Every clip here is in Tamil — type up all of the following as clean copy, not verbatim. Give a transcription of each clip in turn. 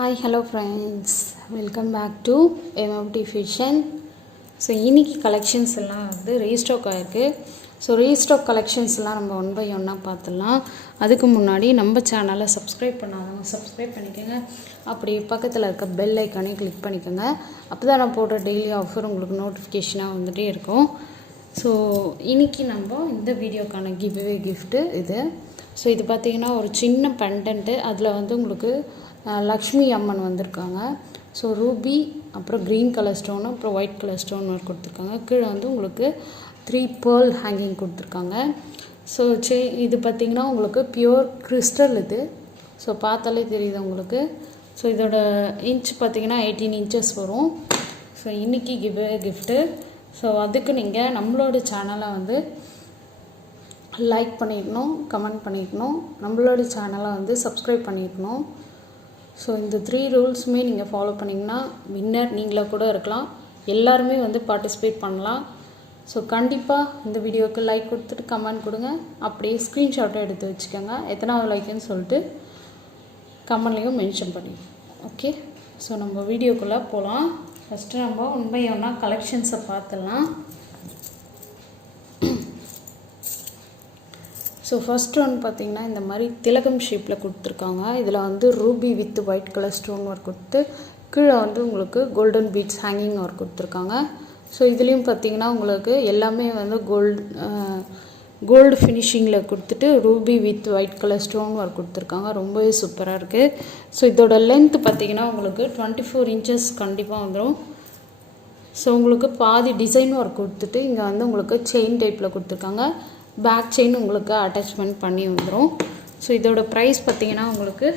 Hi, hello friends, welcome back to MMT Fashion. So இன்றைக்கி கலெக்ஷன்ஸ் எல்லாம் வந்து ரீஸ்டாக் ஆகிருக்கு. ஸோ ரீஸ்டாக் கலெக்ஷன்ஸ்லாம் நம்ம ஒன் பை ஒன்னாக பார்த்துடலாம். அதுக்கு முன்னாடி நம்ம சேனலை சப்ஸ்கிரைப் பண்ணாதவங்க சப்ஸ்கிரைப் பண்ணிக்கோங்க. அப்படி பக்கத்தில் இருக்க பெல் ஐக்கானையும் கிளிக் பண்ணிக்கோங்க. அப்போ தான் நான் போடுற டெய்லி ஆஃபர் உங்களுக்கு நோட்டிஃபிகேஷனாக வந்துகிட்டே இருக்கும். ஸோ இன்றைக்கி நம்ம இந்த வீடியோக்கான கிவ்அவே கிஃப்ட்டு இது. ஸோ இது பார்த்திங்கன்னா ஒரு சின்ன பெண்டன்ட்டு, அதில் வந்து உங்களுக்கு லக்ஷ்மி அம்மன் வந்திருக்காங்க. ஸோ ரூபி, அப்புறம் க்ரீன் கலர் ஸ்டோனு, அப்புறம் ஒயிட் கலர் ஸ்டோன் கொடுத்துருக்காங்க. கீழே வந்து உங்களுக்கு 3 பேர்ல் ஹேங்கிங் கொடுத்துருக்காங்க. ஸோ இது பார்த்திங்கன்னா உங்களுக்கு பியூர் கிறிஸ்டல் இது. ஸோ பார்த்தாலே தெரியுது உங்களுக்கு. ஸோ இதோட இன்ச் பார்த்திங்கன்னா 18 இன்ச்சஸ் வரும். ஸோ இன்றைக்கி கிஃப்ட்டு. ஸோ அதுக்கு நீங்கள் நம்மளோட சேனலை வந்து லைக் பண்ணிக்கணும், கமெண்ட் பண்ணிக்கணும், நம்மளோட சேனலை வந்து சப்ஸ்கிரைப் பண்ணிக்கணும். ஸோ இந்த 3 ரூல்ஸுமே நீங்கள் ஃபாலோ பண்ணிங்கன்னா வின்னர் நீங்களாக கூட இருக்கலாம். எல்லாருமே வந்து பார்ட்டிசிபேட் பண்ணலாம். ஸோ கண்டிப்பாக இந்த வீடியோவுக்கு லைக் கொடுத்துட்டு கமெண்ட் கொடுங்க. அப்படியே ஸ்க்ரீன்ஷாட்டை எடுத்து வச்சுக்கோங்க, எத்தனாவது லைக்குன்னு சொல்லிட்டு கமெண்ட்லேயும் மென்ஷன் பண்ணி. ஓகே, ஸோ நம்ம வீடியோக்குள்ளே போகலாம். ஃபஸ்ட்டு நம்ம ஒன் பை ஒன்னாக கலெக்ஷன்ஸை பார்த்துடலாம். ஸோ ஃபஸ்ட்டு ஒன்று பார்த்திங்கன்னா இந்த மாதிரி திலகம் ஷேப்பில் கொடுத்துருக்காங்க. இதில் வந்து Ruby with white colour stone work கொடுத்து கீழே வந்து உங்களுக்கு கோல்டன் பீட்ஸ் ஹேங்கிங் ஒர்க் கொடுத்துருக்காங்க. ஸோ இதுலேயும் பார்த்திங்கன்னா உங்களுக்கு எல்லாமே வந்து கோல்டு ஃபினிஷிங்கில் கொடுத்துட்டு Ruby with white colour stone work கொடுத்துருக்காங்க. ரொம்பவே சூப்பராக இருக்குது. ஸோ இதோட லென்த் பார்த்திங்கன்னா உங்களுக்கு 24 இன்ச்சஸ் கண்டிப்பாக வந்துடும். ஸோ உங்களுக்கு பாதி டிசைன் ஒர்க் கொடுத்துட்டு இங்கே வந்து உங்களுக்கு செயின் டைப்பில் கொடுத்துருக்காங்க. பேக் செயின் உங்களுக்கு அட்டாச்மெண்ட் பண்ணி வந்துடும். ஸோ இதோட ப்ரைஸ் பார்த்திங்கன்னா உங்களுக்கு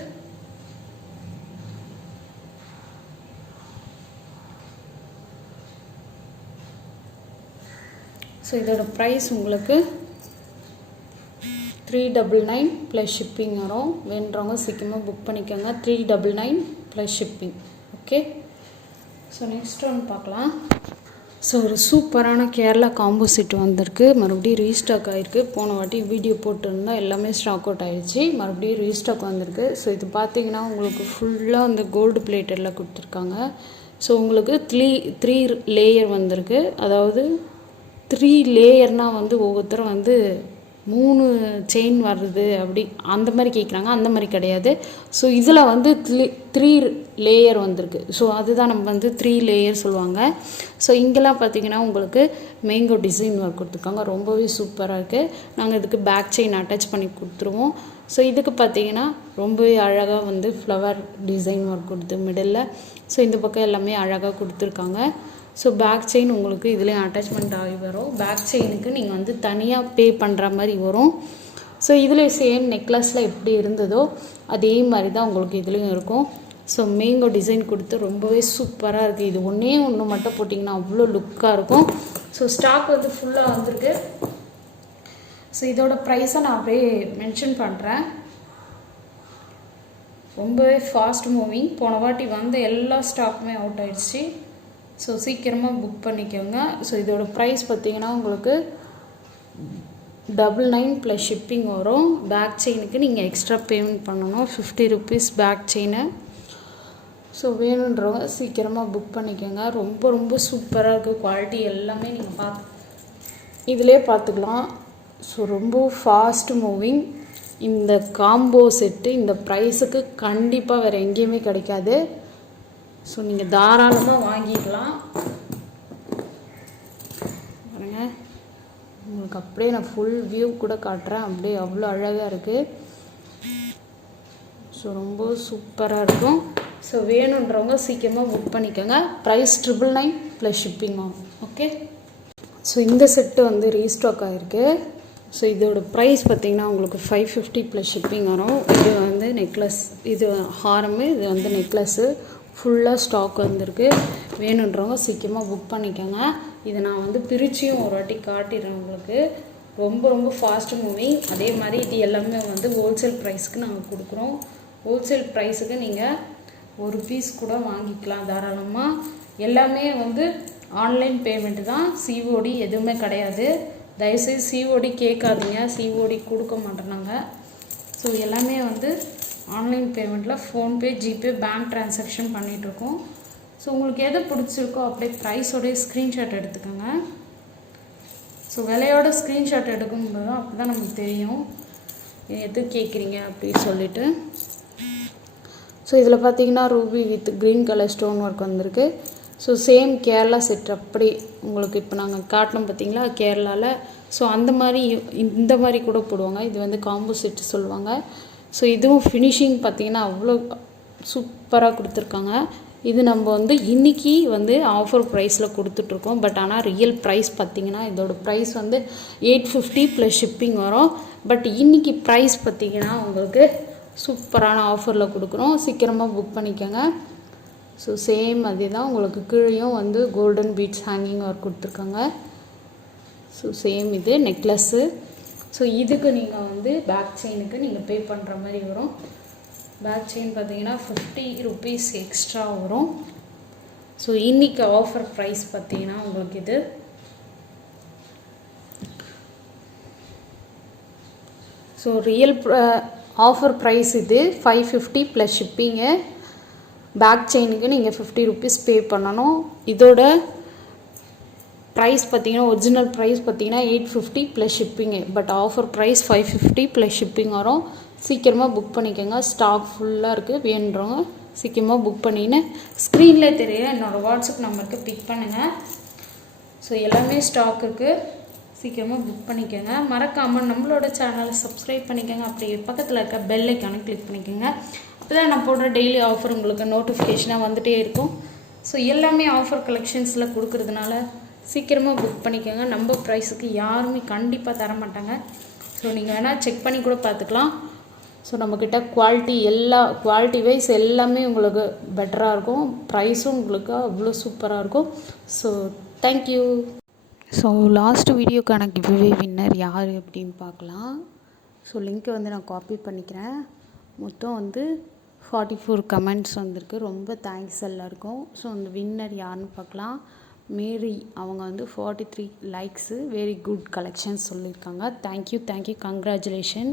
உங்களுக்கு 399 ப்ளஸ் ஷிப்பிங் வரும். வேணுறவங்க சீக்கிரமாக புக் பண்ணிக்கோங்க. 399 plus shipping. Okay, so next ஒன்று பார்க்கலாம். ஸோ ஒரு சூப்பரான கேரளா காம்போ செட் வந்திருக்கு. மறுபடியும் ரீஸ்டாக் ஆகிருக்கு. போன வாட்டி வீடியோ போட்டுருந்தால் எல்லாமே ஸ்டாக் அவுட் ஆகிடுச்சு. மறுபடியும் ரீஸ்டாக் வந்திருக்கு. ஸோ இது பார்த்திங்கன்னா உங்களுக்கு ஃபுல்லாக அந்த கோல்டு பிளேட்டரில் கொடுத்துருக்காங்க. ஸோ உங்களுக்கு த்ரீ லேயர் வந்திருக்கு. அதாவது 3 லேயர்னால் வந்து ஒவ்வொருத்தரும் வந்து 3 செயின் வருது அப்படி அந்த மாதிரி கேட்குறாங்க. அந்த மாதிரி கிடையாது. ஸோ இதில் வந்து 3 லேயர் வந்திருக்கு. ஸோ அதுதான் நம்ம வந்து 3 லேயர் சொல்லுவாங்க. ஸோ இங்கெல்லாம் பார்த்திங்கன்னா உங்களுக்கு மேங்கோ டிசைன் ஒர்க் கொடுத்துருக்காங்க. ரொம்பவே சூப்பராக இருக்குது. நாங்கள் இதுக்கு பேக் செயின் அட்டாச் பண்ணி கொடுத்துருவோம். ஸோ இதுக்கு பார்த்திங்கன்னா ரொம்பவே அழகாக வந்து ஃப்ளவர் டிசைன் ஒர்க் கொடுத்து மிடில். ஸோ இந்த பக்கம் எல்லாமே அழகாக கொடுத்துருக்காங்க. ஸோ பேக் செயின் உங்களுக்கு இதுலேயும் அட்டாச்மெண்ட் ஆகி வரும். பேக் செயினுக்கு நீங்கள் வந்து தனியாக பே பண்ணுற மாதிரி வரும். ஸோ இதில் சேம் நெக்லஸில் எப்படி இருந்ததோ அதே மாதிரி தான் உங்களுக்கு இதுலேயும் இருக்கும். ஸோ மேங்கோ டிசைன் கொடுத்து ரொம்பவே சூப்பராக இருக்குது. இது ஒன்று மட்டும் போட்டிங்கன்னா அவ்வளோ லுக்காக இருக்கும். ஸோ ஸ்டாக் வந்து ஃபுல்லாக வந்திருக்கு. ஸோ இதோட ப்ரைஸை நான் அப்படியே மென்ஷன் பண்ணுறேன். ரொம்பவே ஃபாஸ்ட் மூவிங். போன வாட்டி வந்து எல்லா ஸ்டாக்குமே அவுட் ஆகிடுச்சு. ஸோ சீக்கிரமாக புக் பண்ணிக்கோங்க. ஸோ இதோட ப்ரைஸ் பார்த்திங்கன்னா உங்களுக்கு 99 ப்ளஸ் ஷிப்பிங் வரும். பேக் செயினுக்கு நீங்கள் எக்ஸ்ட்ரா பேமெண்ட் பண்ணணும், 50 ருபீஸ் பேக் செயினு. ஸோ வேணுன்றவங்க சீக்கிரமாக புக் பண்ணிக்கோங்க. ரொம்ப சூப்பராக இருக்குது. குவாலிட்டி எல்லாமே நீங்கள் இதிலே பார்த்துக்கலாம். ஸோ ரொம்ப ஃபாஸ்ட் மூவிங். இந்த காம்போ செட்டு இந்த ப்ரைஸுக்கு கண்டிப்பாக வேறு எங்கேயுமே கிடைக்காது. ஸோ நீங்கள் தாராளமாக வாங்கிக்கலாம். பாருங்க, உங்களுக்கு அப்படியே நான் ஃபுல் வியூ கூட காட்டுறேன். அப்படியே அவ்வளோ அழகாக இருக்குது. ஸோ ரொம்ப சூப்பராக இருக்கும். ஸோ வேணுன்றவங்க சீக்கிரமாக புக் பண்ணிக்கோங்க. ப்ரைஸ் 999 ப்ளஸ் ஷிப்பிங் ஆகும். ஓகே, ஸோ இந்த செட்டு வந்து ரீஸ்டாக் ஆகிருக்கு. ஸோ இதோட ப்ரைஸ் பார்த்திங்கன்னா உங்களுக்கு 550 ப்ளஸ் ஷிப்பிங் வரும். இது வந்து நெக்லஸ், இது ஹாரமு, இது வந்து நெக்லஸ்ஸு ஃபுல்லாக ஸ்டாக் வந்திருக்கு. வேணுன்றவங்க சீக்கிரமாக புக் பண்ணிக்கோங்க. இதை நான் வந்து பிரிச்சியும் ஒரு வாட்டி காட்டிடுறேன் உங்களுக்கு. ரொம்ப ஃபாஸ்ட் மூவிங். அதே மாதிரி இது எல்லாமே வந்து ஹோல்சேல் ப்ரைஸுக்கு நாங்கள் கொடுக்குறோம். ஹோல்சேல் ப்ரைஸுக்கு நீங்கள் ஒரு பீஸ் கூட வாங்கிக்கலாம் தாராளமாக. எல்லாமே வந்து ஆன்லைன் பேமெண்ட்டு தான், சிஓடி எதுவுமே கிடையாது. தயவுசெய்து சிஓடி கேட்காதீங்க, சிஓடி கொடுக்க மாட்டேனாங்க. ஸோ எல்லாமே வந்து ஆன்லைன் பேமெண்ட்டில் ஃபோன்பே, ஜிபே, பேங்க் ட்ரான்சாக்ஷன் பண்ணிகிட்ருக்கோம். ஸோ உங்களுக்கு எது பிடிச்சிருக்கோ அப்படியே ப்ரைஸோடைய ஸ்க்ரீன்ஷாட் எடுத்துக்கோங்க. ஸோ விலையோட ஸ்க்ரீன்ஷாட் எடுக்கும்போது தான் அப்போ தான் நமக்கு தெரியும் எது கேட்குறீங்க அப்படின்னு சொல்லிட்டு. ஸோ இதில் பார்த்தீங்கன்னா Ruby with green colour stone work வந்திருக்கு. ஸோ சேம் கேரளா செட் அப்படி உங்களுக்கு இப்போ நாங்கள் காட்டினோம் பார்த்தீங்களா கேரளாவில். ஸோ அந்த மாதிரி இந்த மாதிரி கூட போடுவாங்க. இது வந்து காம்போ செட்டு சொல்லுவாங்க. ஸோ இதுவும் ஃபினிஷிங் பார்த்தீங்கன்னா அவ்வளோ சூப்பராக கொடுத்துருக்காங்க. இது நம்ம வந்து இன்றைக்கி வந்து ஆஃபர் ப்ரைஸில் கொடுத்துட்ருக்கோம். பட் ஆனால் ரியல் ப்ரைஸ் பார்த்திங்கன்னா இதோட ப்ரைஸ் வந்து 850 ப்ளஸ் ஷிப்பிங் வரும். பட் இன்றைக்கி ப்ரைஸ் பார்த்திங்கன்னா உங்களுக்கு சூப்பரான ஆஃபரில் கொடுக்குறோம். சீக்கிரமாக புக் பண்ணிக்கோங்க. ஸோ சேம் அதே தான் உங்களுக்கு கீழேயும் வந்து கோல்டன் பீட்ஸ் ஹேங்கிங் ஒர்க் கொடுத்துருக்காங்க. ஸோ சேம் இது நெக்லஸ்ஸு. ஸோ இதுக்கு நீங்கள் வந்து பேக் செயினுக்கு நீங்கள் பே பண்ணுற மாதிரி வரும். பேக் செயின் பார்த்தீங்கன்னா 50 ருபீஸ் எக்ஸ்ட்ரா வரும். ஸோ இன்றைக்கி ஆஃபர் ப்ரைஸ் பார்த்தீங்கன்னா உங்களுக்கு இது ஸோ ரியல் ஆஃபர் ப்ரைஸ் இது 550 ப்ளஸ் ஷிப்பிங்கு. பேக் செயினுக்கு நீங்கள் 50 ருபீஸ் பே பண்ணணும். இதோட ப்ரைஸ் பார்த்தீங்கன்னா ஒரிஜினல் ப்ரைஸ் பார்த்தீங்கன்னா 850 plus shipping. But offer price 550 plus shipping வரும். சீக்கிரமாக புக் பண்ணிக்கோங்க. ஸ்டாக் ஃபுல்லாக இருக்குது. வேணுறவங்க சீக்கிரமாக புக் பண்ணின்னு ஸ்க்ரீனில் தெரிய என்னோடய வாட்ஸ்அப் நம்பருக்கு பிக் பண்ணுங்கள். ஸோ எல்லாமே ஸ்டாக் இருக்குது. சீக்கிரமாக புக் பண்ணிக்கோங்க. மறக்காமல் நம்மளோட சேனலை சப்ஸ்கிரைப் பண்ணிக்கோங்க. அப்படி பக்கத்தில் இருக்க பெல் ஐக்கானை கிளிக் பண்ணிக்கோங்க. அப்போ தான் நான் போடுற டெய்லி ஆஃபர் உங்களுக்கு நோட்டிஃபிகேஷனாக வந்துகிட்டே இருக்கும். ஸோ எல்லாமே ஆஃபர் கலெக்ஷன்ஸில் கொடுக்குறதுனால சீக்கிரமாக புக் பண்ணிக்கோங்க. நம்ம ப்ரைஸுக்கு யாருமே கண்டிப்பாக தர மாட்டாங்க. ஸோ நீங்கள் வேணால் செக் பண்ணி கூட பார்த்துக்கலாம். ஸோ நம்மக்கிட்ட குவாலிட்டி வைஸ் எல்லாமே உங்களுக்கு பெட்டராக இருக்கும். ப்ரைஸும் உங்களுக்கு அவ்வளோ சூப்பராக இருக்கும். So thank you. ஸோ லாஸ்ட் வீடியோக்கான கிவ்அவே வின்னர் யார் அப்படின்னு பார்க்கலாம். ஸோ லிங்க்கை வந்து நான் காப்பி பண்ணிக்கிறேன். மொத்தம் வந்து 44 கமெண்ட்ஸ் வந்திருக்கு. ரொம்ப தேங்க்ஸ் எல்லாருக்கும். ஸோ அந்த வின்னர் யாருன்னு பார்க்கலாம். மேரி அவங்க வந்து 43 லைக்ஸு. வெரி குட் கலெக்ஷன்ஸ் சொல்லியிருக்காங்க. Thank you congratulation.